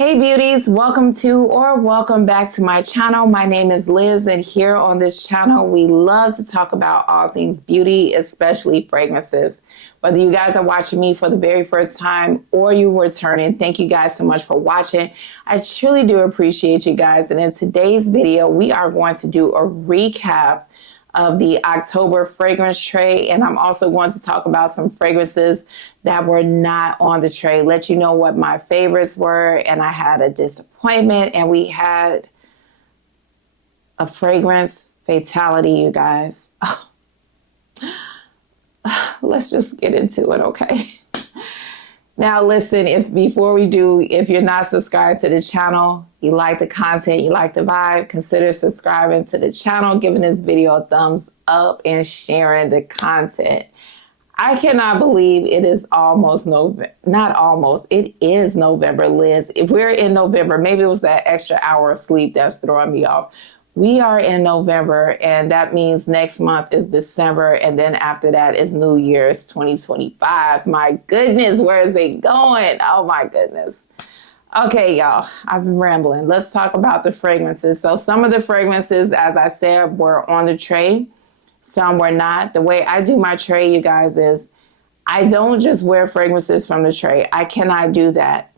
Hey beauties, welcome to or welcome back to my channel. My name is Liz, and here on this channel we love to talk about all things beauty, especially fragrances. Whether you guys are watching me for the very first time or you returning, thank you guys so much for watching. I truly do appreciate you guys. And in today's video, we are going to do a recap of the October fragrance tray, and I'm also going to talk about some fragrances that were not on the tray, let you know what my favorites were, and I had a disappointment, and we had a fragrance fatality, you guys. Let's just get into it, okay? Now listen, if you're not subscribed to the channel, you like the content, you like the vibe, consider subscribing to the channel, giving this video a thumbs up, and sharing the content. I cannot believe it is almost November. Not almost, it is November, Liz. If we're in November, maybe it was that extra hour of sleep that's throwing me off. We are in November, and that means next month is December, and then after that is New Year's 2025. My goodness, where is it going? Oh my goodness. Okay, y'all, I've been rambling. Let's talk about the fragrances. So some of the fragrances, as I said, were on the tray. Some were not. The way I do my tray, you guys, is I don't just wear fragrances from the tray. I cannot do that.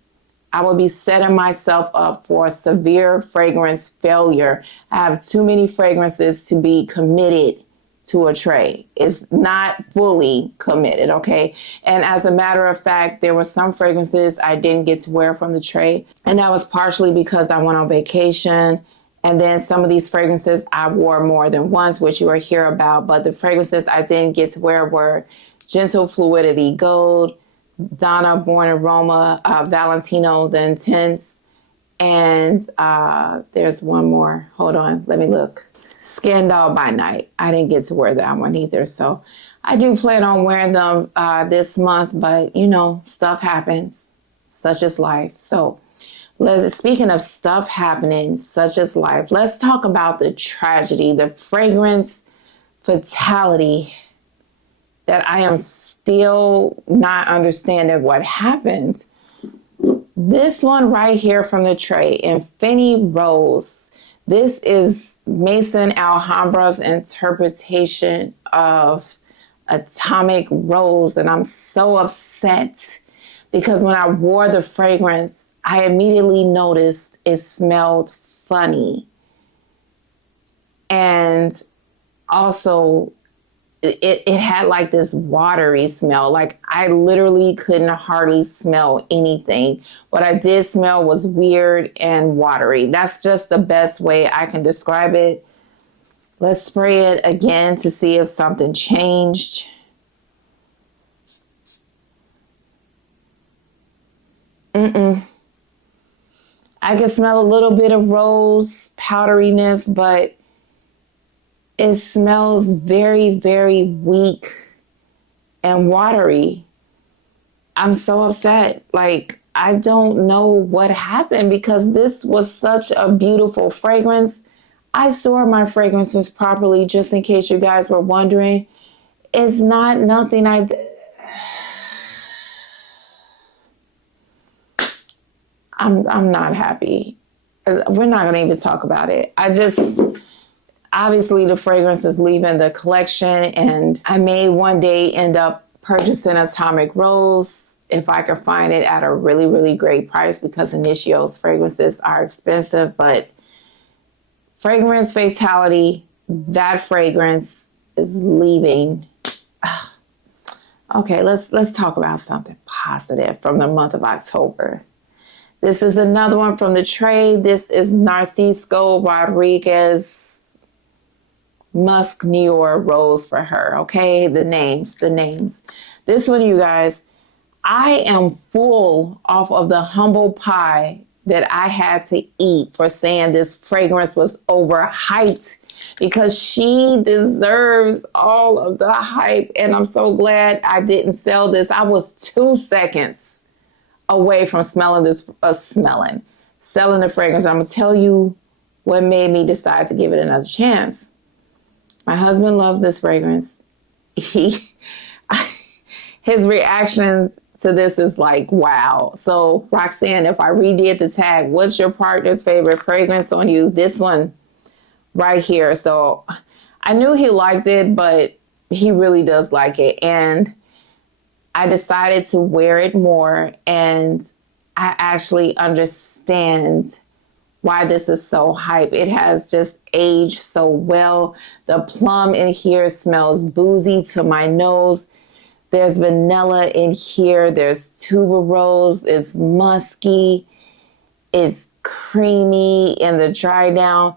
I will be setting myself up for severe fragrance failure. I have too many fragrances to be committed to a tray. It's not fully committed, okay? And as a matter of fact, there were some fragrances I didn't get to wear from the tray, and that was partially because I went on vacation. And then some of these fragrances I wore more than once, which you will hear about. But the fragrances I didn't get to wear were Gentle Fluidity Gold, Donna Born Aroma, Valentino the Intense, and there's one more. Hold on, let me look. Scandal by Night. I didn't get to wear that one either. So I do plan on wearing them this month, but you know, stuff happens, such is life. So speaking of stuff happening, such as life, let's talk about the tragedy, the fragrance fatality that I am still not understanding what happened. This one right here from the tray, Infiniti Rose. This is Maison Alhambra's interpretation of Atomic Rose, and I'm so upset because when I wore the fragrance, I immediately noticed it smelled funny. And also, it had like this watery smell. Like I literally couldn't hardly smell anything. What I did smell was weird and watery. That's just the best way I can describe it. Let's spray it again to see if something changed. I can smell a little bit of rose powderiness, but it smells very, very weak and watery. I'm so upset. Like, I don't know what happened because this was such a beautiful fragrance. I store my fragrances properly, just in case you guys were wondering. It's not nothing I did. I'm not happy. We're not going to even talk about it. Obviously the fragrance is leaving the collection, and I may one day end up purchasing Atomic Rose if I could find it at a really, really great price, because Initio's fragrances are expensive. But fragrance fatality, that fragrance is leaving. Okay, let's talk about something positive from the month of October. This is another one from the tray. This is Narciso Rodriguez Musk Nior Rose for her. Okay, the names. This one, you guys, I am full off of the humble pie that I had to eat for saying this fragrance was overhyped, because she deserves all of the hype. And I'm so glad I didn't sell this. I was 2 seconds away from selling the fragrance. I'm gonna tell you what made me decide to give it another chance. My husband loves this fragrance. His reaction to this is like, wow. So Roxanne, if I redid the tag, what's your partner's favorite fragrance on you? This one right here. So I knew he liked it, but he really does like it. And I decided to wear it more, and I actually understand why this is so hype. It has just aged so well. The plum in here smells boozy to my nose. There's vanilla in here. There's tuberose. It's musky. It's creamy in the dry down.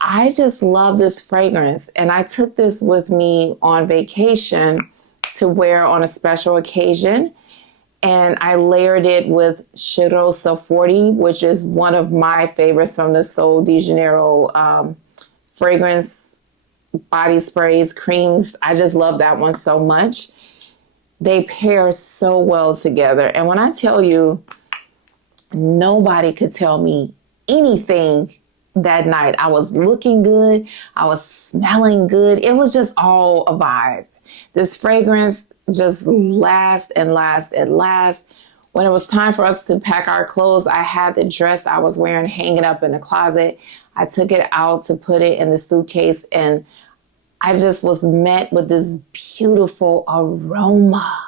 I just love this fragrance. And I took this with me on vacation to wear on a special occasion. And I layered it with Xerjoff 40, which is one of my favorites from the Sol de Janeiro fragrance body sprays, creams. I just love that one so much. They pair so well together. And when I tell you, nobody could tell me anything that night. I was looking good. I was smelling good. It was just all a vibe. This fragrance just lasts and lasts and lasts. When it was time for us to pack our clothes, I had the dress I was wearing hanging up in the closet. I took it out to put it in the suitcase, and I just was met with this beautiful aroma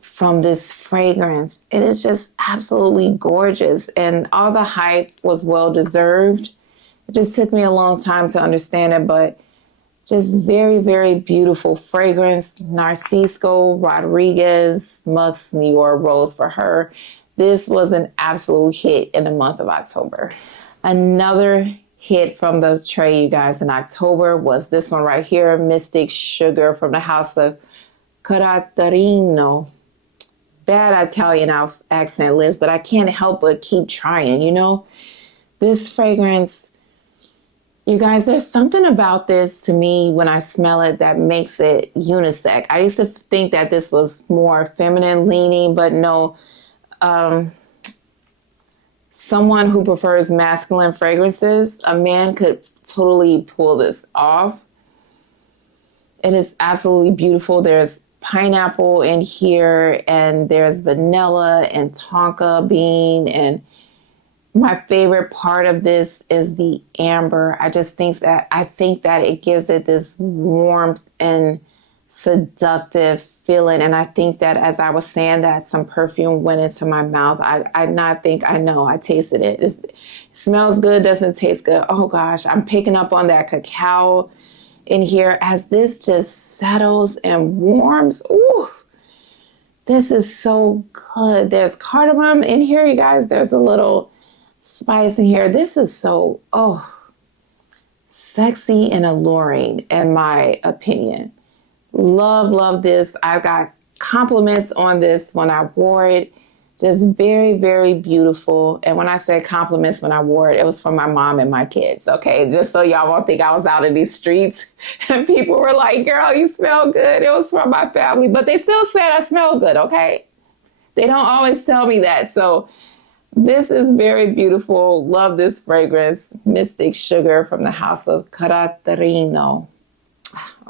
from this fragrance. It is just absolutely gorgeous, and all the hype was well deserved. It just took me a long time to understand it, but just very, very beautiful fragrance. Narcisco Rodriguez, Musk Nior Rose for her. This was an absolute hit in the month of October. Another hit from the tray, you guys, in October was this one right here, Mystic Sugar from the house of Carattarino. Bad Italian accent, Liz, but I can't help but keep trying, you know? This fragrance, you guys, there's something about this to me when I smell it that makes it unisex. I used to think that this was more feminine leaning, but no. Someone who prefers masculine fragrances, a man could totally pull this off. It is absolutely beautiful. There's pineapple in here, and there's vanilla and tonka bean, and my favorite part of this is the amber. I think that it gives it this warmth and seductive feeling. And I think that as I was saying that, some perfume went into my mouth. I tasted it. It smells good, doesn't taste good. Oh gosh, I'm picking up on that cacao in here as this just settles and warms. Ooh, this is so good. There's cardamom in here, you guys. There's a little spice in here. This is so, sexy and alluring in my opinion. Love, love this. I got compliments on this when I wore it. Just very, very beautiful. And when I say compliments when I wore it, it was from my mom and my kids, okay? Just so y'all won't think I was out in these streets and people were like, girl, you smell good. It was from my family, but they still said I smell good, okay? They don't always tell me that. So this is very beautiful. Love this fragrance. Mystic Sugar from the house of Carattarino.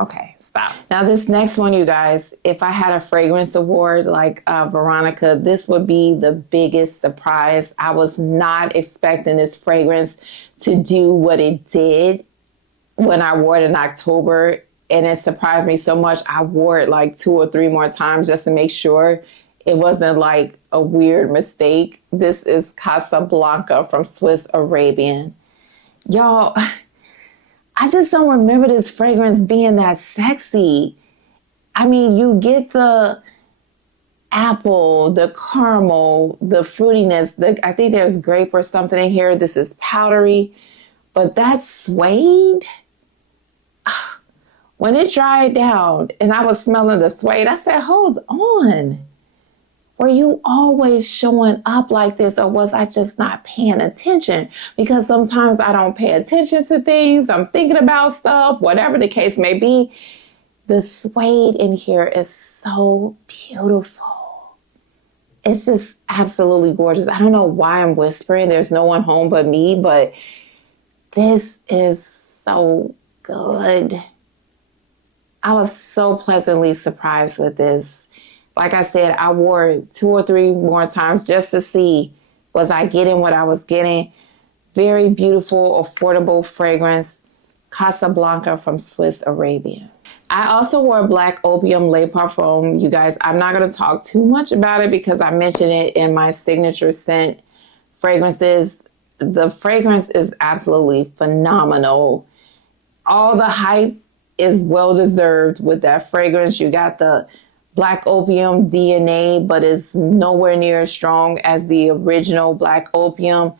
Okay, stop. Now this next one, you guys, if I had a fragrance award like Veronica, this would be the biggest surprise. I was not expecting this fragrance to do what it did when I wore it in October. And it surprised me so much. I wore it like 2 or 3 more times just to make sure it wasn't like a weird mistake. This is Casablanca from Swiss Arabian. Y'all, I just don't remember this fragrance being that sexy. I mean, you get the apple, the caramel, the fruitiness. I think there's grape or something in here. This is powdery. But that suede, when it dried down and I was smelling the suede, I said, hold on. Were you always showing up like this, or was I just not paying attention? Because sometimes I don't pay attention to things. I'm thinking about stuff, whatever the case may be. The suede in here is so beautiful. It's just absolutely gorgeous. I don't know why I'm whispering. There's no one home but me, but this is so good. I was so pleasantly surprised with this. Like I said, I wore it 2 or 3 more times just to see, was I getting what I was getting? Very beautiful, affordable fragrance, Casablanca from Swiss Arabian. I also wore Black Opium Le Parfum. You guys, I'm not going to talk too much about it because I mentioned it in my signature scent fragrances. The fragrance is absolutely phenomenal. All the hype is well deserved with that fragrance. You got the Black Opium DNA, but it's nowhere near as strong as the original Black Opium.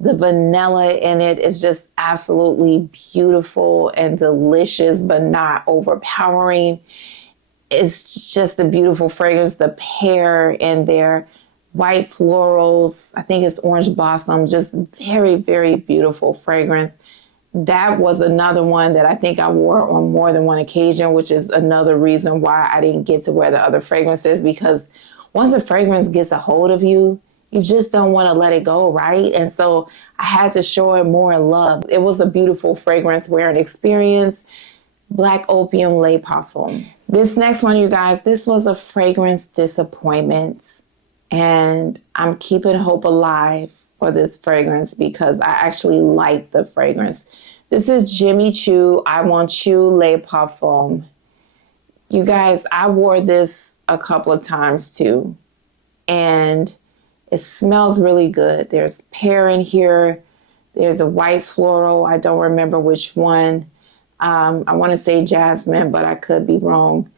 The vanilla in it is just absolutely beautiful and delicious, but not overpowering. It's just a beautiful fragrance. The pear in there, white florals, I think it's orange blossom, just very, very beautiful fragrance. That was another one that I think I wore on more than one occasion, which is another reason why I didn't get to wear the other fragrances, because once a fragrance gets a hold of you, you just don't want to let it go, right? And so I had to show it more love. It was a beautiful fragrance wearing experience. Black Opium Le Parfum. This next one, you guys, this was a fragrance disappointment. And I'm keeping hope alive for this fragrance because I actually like the fragrance. This is Jimmy Choo, I Want Choo Le Parfum. You guys, I wore this a couple of times too. And it smells really good. There's pear in here. There's a white floral. I don't remember which one. I want to say jasmine, but I could be wrong.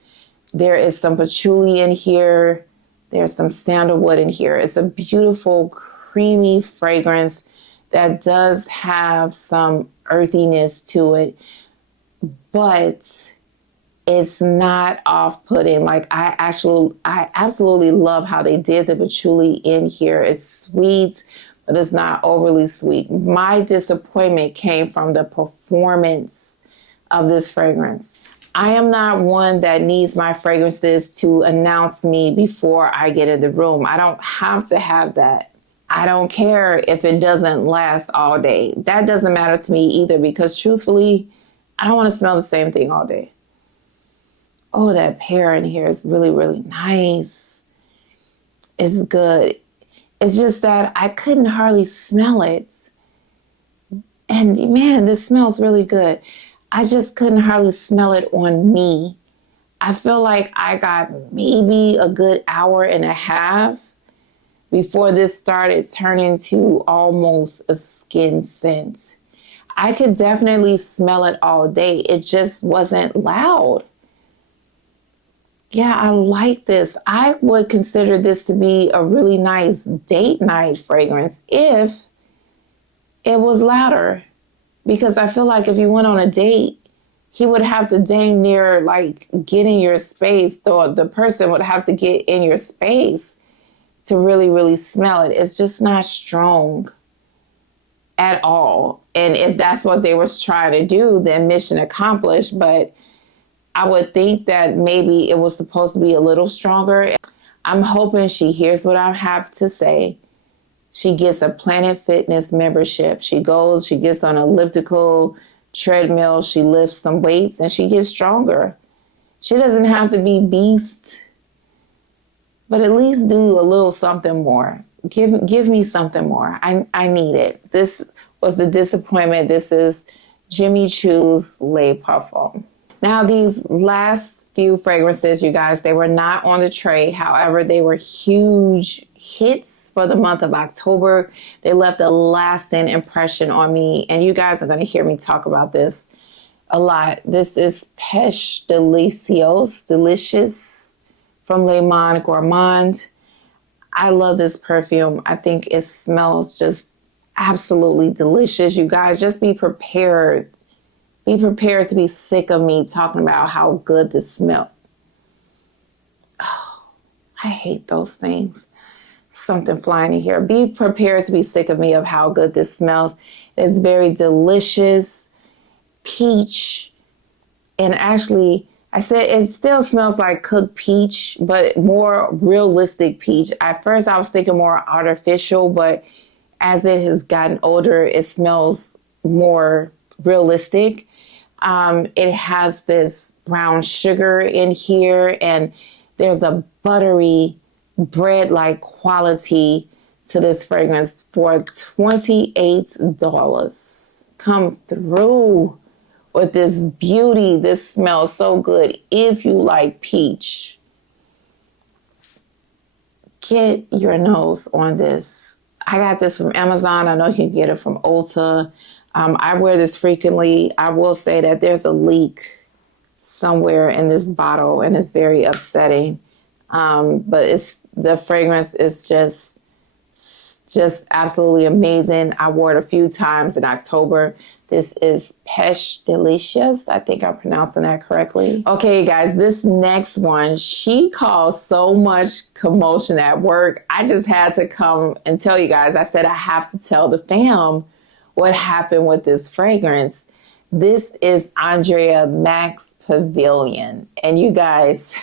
There is some patchouli in here. There's some sandalwood in here. It's a beautiful, creamy fragrance that does have some earthiness to it, but it's not off-putting. Like I absolutely love how they did the patchouli in here. It's sweet, but it's not overly sweet. My disappointment came from the performance of this fragrance. I am not one that needs my fragrances to announce me before I get in the room. I don't have to have that. I don't care if it doesn't last all day. That doesn't matter to me either, because truthfully, I don't want to smell the same thing all day. Oh, that pear in here is really, really nice. It's good. It's just that I couldn't hardly smell it. And man, this smells really good. I just couldn't hardly smell it on me. I feel like I got maybe a good hour and a half before this started turning to almost a skin scent. I could definitely smell it all day. It just wasn't loud. Yeah, I like this. I would consider this to be a really nice date night fragrance if it was louder. Because I feel like if you went on a date, he would have to dang near like get in your space, or the person would have to get in your space to really, really smell it. It's just not strong at all. And if that's what they was trying to do, then mission accomplished. But I would think that maybe it was supposed to be a little stronger. I'm hoping she hears what I have to say. She gets a Planet Fitness membership. She goes, she gets on an elliptical treadmill, she lifts some weights, and she gets stronger. She doesn't have to be beast, but at least do a little something more. Give me something more. I need it. This was the disappointment. This is Jimmy Choo's Le Parfum. Now, these last few fragrances, you guys, they were not on the tray. However, they were huge hits for the month of October. They left a lasting impression on me, and you guys are going to hear me talk about this a lot. This is Peche Deliciouse, delicious, from Le Monde Gourmand. I love this perfume. I think it smells just absolutely delicious. You guys, just be prepared. Be prepared to be sick of me talking about how good this smells. Oh, I hate those things. Something flying in here. Be prepared to be sick of me of how good this smells. It's very delicious. Peach. And actually, I said it still smells like cooked peach, but more realistic peach. At first, I was thinking more artificial, but as it has gotten older, it smells more realistic. It has this brown sugar in here, and There's a buttery bread-like quality to this fragrance for $28. Come through with this beauty. This smells so good. If you like peach, get your nose on this. I got this from Amazon. I know you can get it from Ulta. I wear this frequently. I will say that there's a leak somewhere in this bottle, and it's very upsetting. But the fragrance is just absolutely amazing. I wore it a few times in October. This is Peche Deliciouse. I think I'm pronouncing that correctly. Okay, guys, this next one, she caused so much commotion at work. I just had to come and tell you guys. I said I have to tell the fam what happened with this fragrance. This is Andrea Maack's Pavilion. And you guys,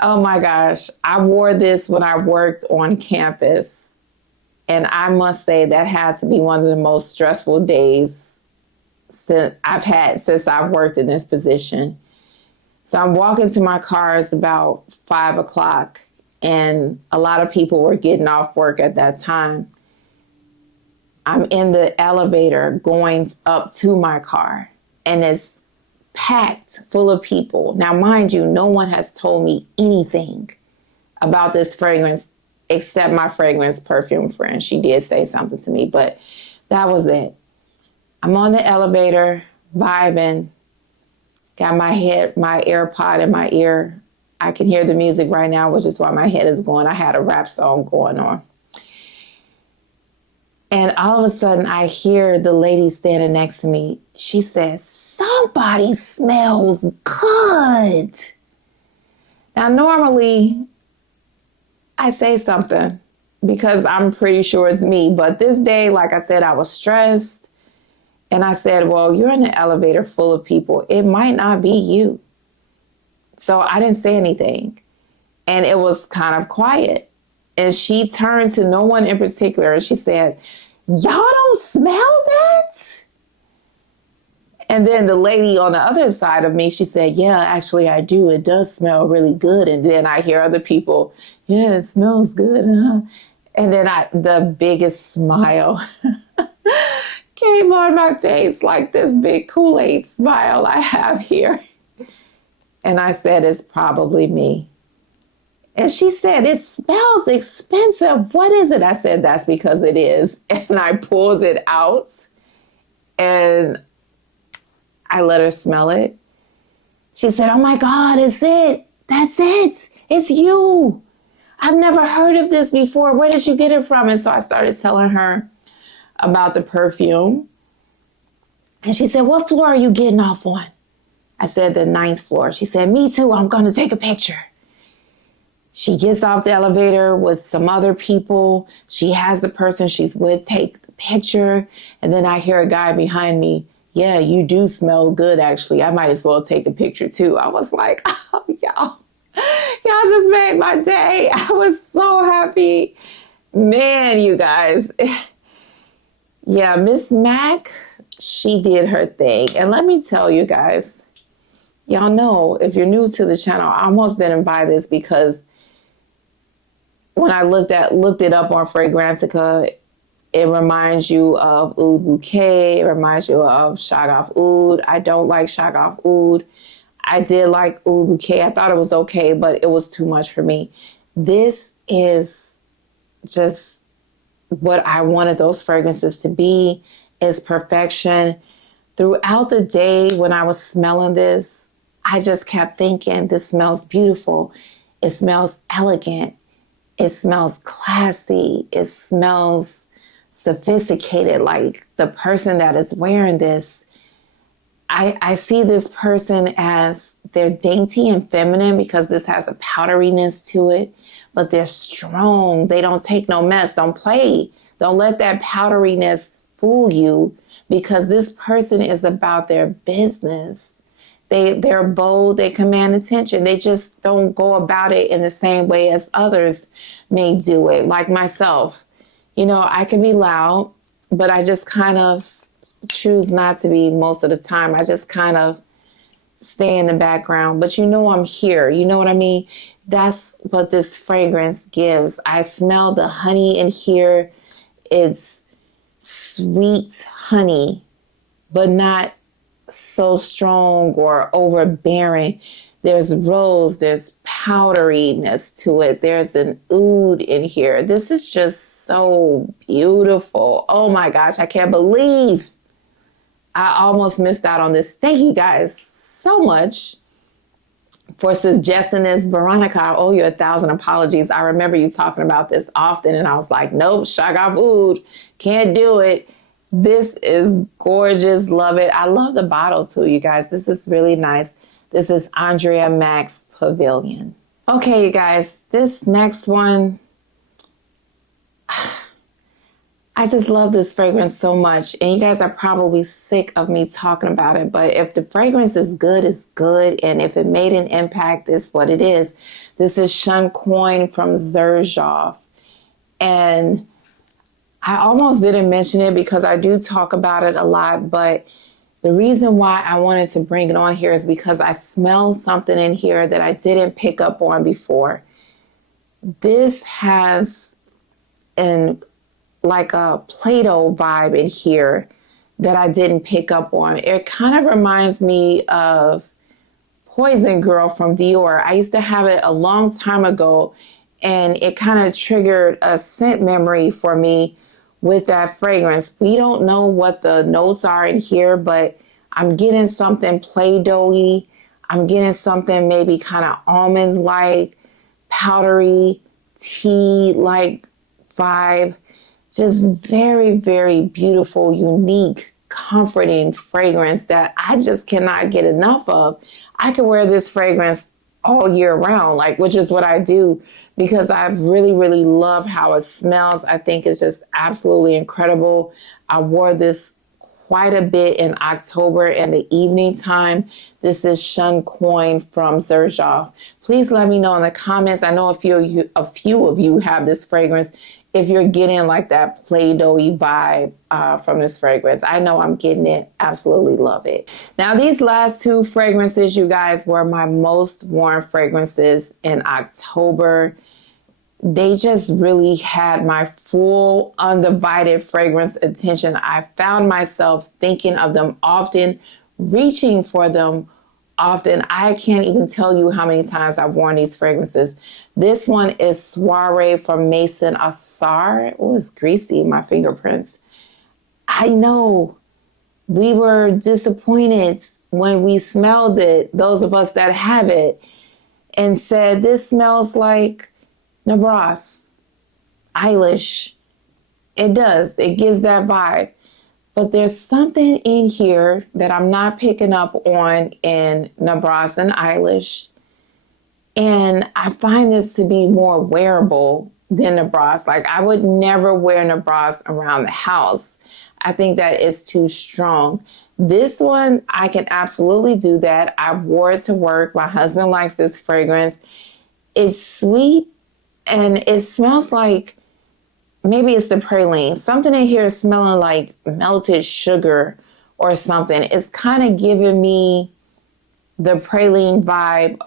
oh my gosh, I wore this when I worked on campus. And I must say that had to be one of the most stressful days since I've worked in this position. So I'm walking to my car. It's about 5 o'clock, and a lot of people were getting off work at that time. I'm in the elevator going up to my car, and it's packed full of people. Now, mind you, no one has told me anything about this fragrance except my fragrance perfume friend. She did say something to me, but that was it. I'm on the elevator, vibing, got my AirPod in my ear. I can hear the music right now, which is why my head is going. I had a rap song going on. And all of a sudden, I hear the lady standing next to me. She says, "Somebody smells good." Now, normally, I say something because I'm pretty sure it's me. But this day, like I said, I was stressed. And I said, well, you're in an elevator full of people. It might not be you. So I didn't say anything. And it was kind of quiet. And she turned to no one in particular and she said, "Y'all don't smell that?" And then the lady on the other side of me, she said, "Yeah, actually I do. It does smell really good." And then I hear other people, "Yeah, it smells good, huh?" And then the biggest smile came on my face, like this big Kool-Aid smile I have here. And I said, "It's probably me." And she said, "It smells expensive. What is it?" I said, "That's because it is." And I pulled it out and I let her smell it. She said, "Oh my God, it's it. That's it. It's you. I've never heard of this before. Where did you get it from?" And so I started telling her about the perfume. And she said, "What floor are you getting off on?" I said, "The 9th floor." She said, "Me too. I'm going to take a picture." She gets off the elevator with some other people. She has the person she's with take the picture. And then I hear a guy behind me, "Yeah, you do smell good, actually. I might as well take a picture too." I was like, oh, y'all just made my day. I was so happy. Man, you guys. Yeah, Miss Maack, she did her thing. And let me tell you guys, y'all know, if you're new to the channel, I almost didn't buy this because when I looked it up on Fragrantica, it reminds you of Oud Bouquet. It reminds you of Xerjoff Oud. I don't like Xerjoff Oud. I did like Oud Bouquet. I thought it was okay, but it was too much for me. This is just what I wanted those fragrances to be, is perfection. Throughout the day when I was smelling this, I just kept thinking, this smells beautiful. It smells elegant. It smells classy. It smells sophisticated. Like the person that is wearing this, I see this person as they're dainty and feminine because this has a powderiness to it, but they're strong. They don't take no mess. Don't play. Don't let that powderiness fool you, because this person is about their business. They're bold, they command attention. They just don't go about it in the same way as others may do it. Like myself, you know, I can be loud, but I just kind of choose not to be most of the time. I just kind of stay in the background, but you know I'm here. You know what I mean? That's what this fragrance gives. I smell the honey in here. It's sweet honey, but not so strong or overbearing. There's rose, there's powderiness to it. There's an oud in here. This is just so beautiful. Oh my gosh, I can't believe I almost missed out on this. Thank you guys so much for suggesting this. Veronica, I owe you 1,000 apologies. I remember you talking about this often, and I was like, nope, Xerjoff Oud, can't do it. This is gorgeous. Love it. I love the bottle too, you guys. This is really nice. This is Andrea Maack's Pavilion. Okay, you guys, this next one, I just love this fragrance so much. And you guys are probably sick of me talking about it. But if the fragrance is good, it's good. And if it made an impact, it's what it is. This is Shunkoin from Xerjoff. And I almost didn't mention it because I do talk about it a lot. But the reason why I wanted to bring it on here is because I smell something in here that I didn't pick up on before. This has like a Play-Doh vibe in here that I didn't pick up on. It kind of reminds me of Poison Girl from Dior. I used to have it a long time ago, and it kind of triggered a scent memory for me with that fragrance. We don't know what the notes are in here, but I'm getting something Play-Doh-y. I'm getting something maybe kind of almond-like, powdery, tea-like vibe. Just very, very beautiful, unique, comforting fragrance that I just cannot get enough of. I can wear this fragrance all year round, which is what I do, because I really, really love how it smells. I think it's just absolutely incredible. I wore this quite a bit in October in the evening time. This is Shunkoin from Xerjoff. Please let me know in the comments. I know a few of you have this fragrance. If you're getting like that Play-Doh-y vibe from this fragrance. I know I'm getting it. Absolutely love it. Now, these last two fragrances, you guys, were my most worn fragrances in October. They just really had my full undivided fragrance attention. I found myself thinking of them often, reaching for them often. I can't even tell you how many times I've worn these fragrances. This one is Soirée from MAISON ASRAR. Oh, it's greasy, my fingerprints. I know we were disappointed when we smelled it, those of us that have it, and said, this smells like Nebraska, Eilish. It does. It gives that vibe. But there's something in here that I'm not picking up on in Nebraska and Eilish. And I find this to be more wearable than Nebraska. I would never wear Nebraska around the house. I think that is too strong. This one, I can absolutely do that. I wore it to work. My husband likes this fragrance. It's sweet and it smells like, maybe it's the praline. Something in here is smelling like melted sugar or something. It's kind of giving me the praline vibe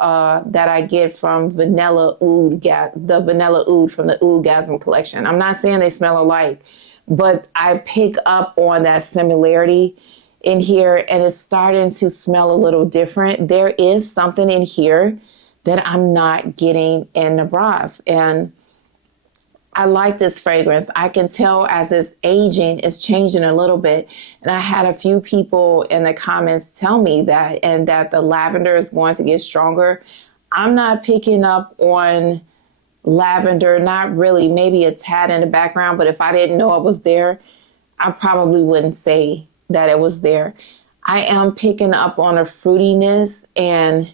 that I get from Vanilla Oud, the Vanilla Oud from the Oudgasm collection. I'm not saying they smell alike, but I pick up on that similarity in here, and it's starting to smell a little different. There is something in here that I'm not getting in Nebraska, and I like this fragrance. I can tell as it's aging, it's changing a little bit. And I had a few people in the comments tell me that, and that the lavender is going to get stronger. I'm not picking up on lavender, not really, maybe a tad in the background, but if I didn't know it was there, I probably wouldn't say that it was there. I am picking up on a fruitiness, and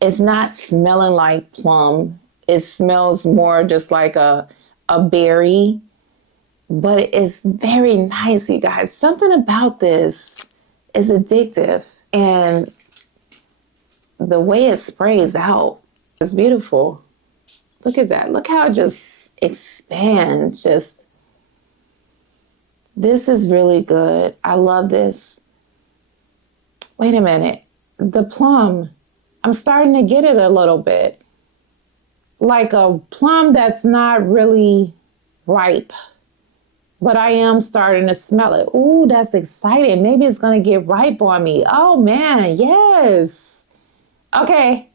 it's not smelling like plum. It smells more just like a berry, but it's very nice, you guys. Something about this is addictive, and the way it sprays out is beautiful. Look at that. Look how it just expands. This is really good. I love this. Wait a minute. the plum. I'm starting to get it a little bit. Like a plum that's not really ripe. But I am starting to smell it. Ooh, that's exciting. Maybe it's going to get ripe on me. Oh, man. Yes. Okay.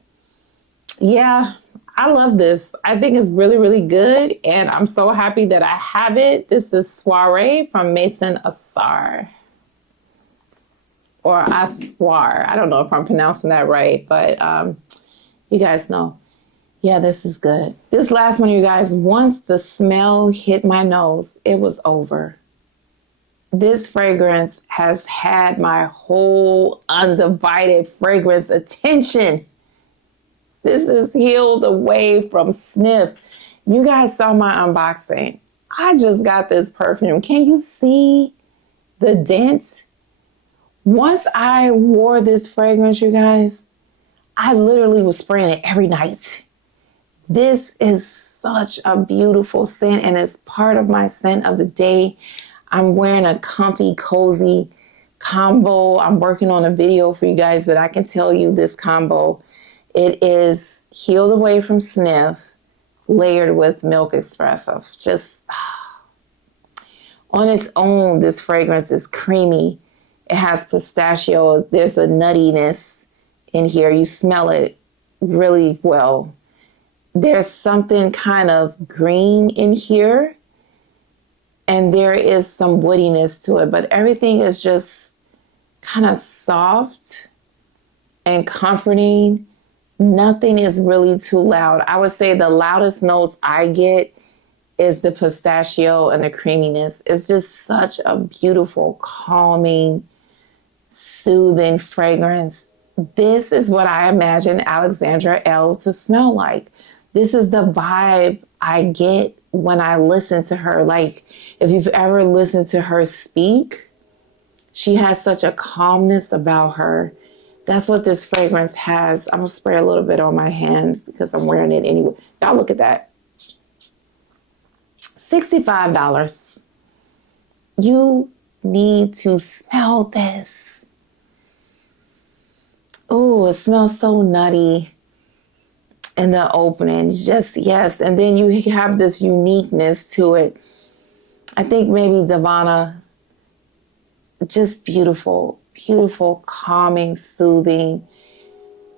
Yeah, I love this. I think it's really, really good. And I'm so happy that I have it. This is Soirée from MAISON ASRAR. Or ASRAR. I don't know if I'm pronouncing that right. But you guys know. Yeah, this is good. This last one, you guys, once the smell hit my nose, it was over. This fragrance has had my whole undivided fragrance attention. This is Heal the Way from Sniff. You guys saw my unboxing. I just got this perfume. Can you see the dent? Once I wore this fragrance, you guys, I literally was spraying it every night. This is such a beautiful scent, and it's part of my scent of the day. I'm wearing a comfy, cozy combo. I'm working on a video for you guys, but I can tell you this combo. It is Heal the Way from Sniff, layered with Milk Espresso. Just on its own, this fragrance is creamy. It has pistachio. There's a nuttiness in here. You smell it really well. There's something kind of green in here, and there is some woodiness to it, but everything is just kind of soft and comforting. Nothing is really too loud. I would say the loudest notes I get is the pistachio and the creaminess. It's just such a beautiful, calming, soothing fragrance. This is what I imagine Alexandra Elle to smell like. This is the vibe I get when I listen to her. Like, if you've ever listened to her speak, she has such a calmness about her. That's what this fragrance has. I'm going to spray a little bit on my hand because I'm wearing it anyway. Y'all look at that. $65. You need to smell this. Oh, it smells so nutty. In the opening, just yes. And then you have this uniqueness to it. I think maybe Divana, just beautiful, beautiful, calming, soothing,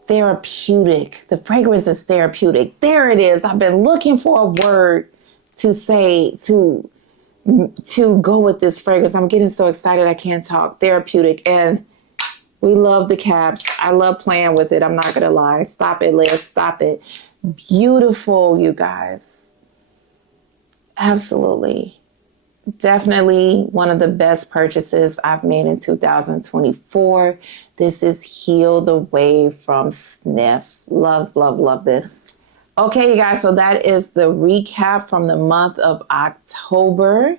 therapeutic. The fragrance is therapeutic. There it is. I've been looking for a word to say to go with this fragrance. I'm getting so excited I can't talk. Therapeutic. And we love the caps. I love playing with it. I'm not going to lie. Stop it, Liz. Stop it. Beautiful, you guys. Absolutely. Definitely one of the best purchases I've made in 2024. This is Heal the Way from Sniff. Love, love, love this. Okay, you guys. So that is the recap from the month of October.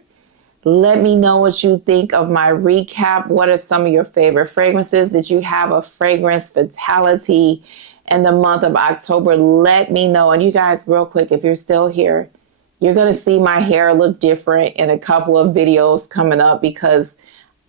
Let me know what you think of my recap. What are some of your favorite fragrances? Did you have a fragrance fatality in the month of October? Let me know. And you guys, real quick, if you're still here, you're going to see my hair look different in a couple of videos coming up because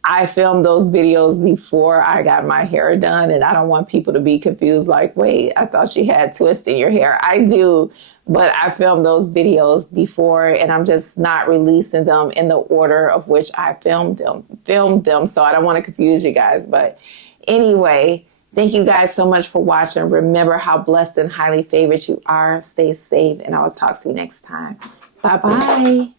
I filmed those videos before I got my hair done, and I don't want people to be confused like, wait, I thought she had twists in your hair. I do, but I filmed those videos before, and I'm just not releasing them in the order of which I filmed them. So I don't want to confuse you guys. But anyway, thank you guys so much for watching. Remember how blessed and highly favored you are. Stay safe, and I will talk to you next time. Bye-bye.